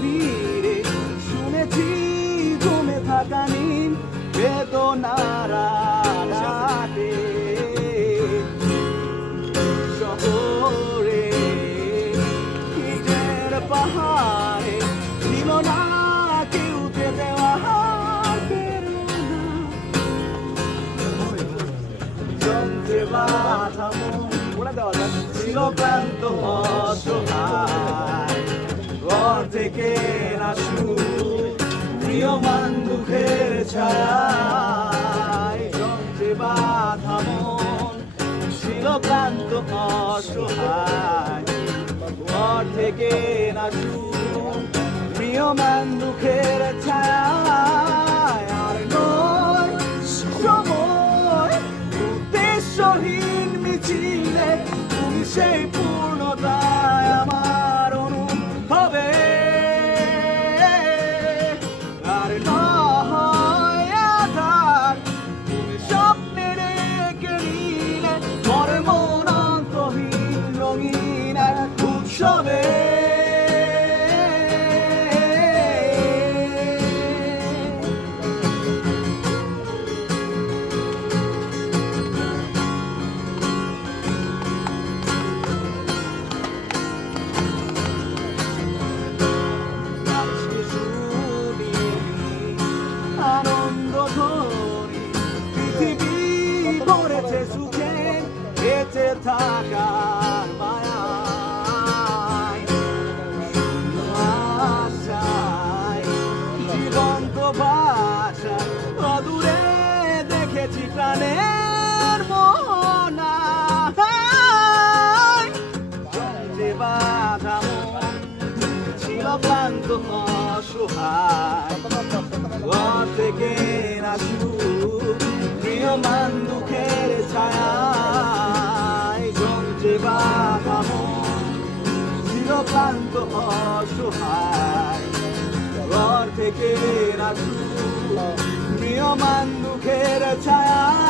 গভীরে শুনেছি জমে থাকা নীল বেদনার। শহরে ইটের পাহাড়ে ছিল না কেউ যে দেওয়ার প্রেরণা। যন্ত্রে বাধা মন দেওয়া। ছিল ক্লান্ত অসহায় ঘর থেকে না সুখ প্রিয় মান দুঃখের ছায় যন্ত্রে বাধা মন ছিল ক্লান্ত অসহায়। ঘর থেকে না সুখ প্রিয় মান দুঃখের ছায় আর নয়, সময়, উদ্দেশ্যহীন মিছিলে তুমি সেই পূর্ণতায় ধরি পৃথিবী ভরেছে সুখে, বেঁচে থাকার মায়ায়। জীবন্ত ভাষায় অদূরে দেখেছি প্রাণের মোহনা যে বাধা মন ছিল ক্লান্ত অসহায়। ঘর থেকে আসু প্রিয়মান দুঃখের ছায়। জমছে বাবা চিরকান্ত অসহায়। ঘর থেকে আসু প্রিয়মান দুঃখের ছায়।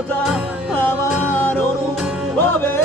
পূর্ণতা আমার অনুভবে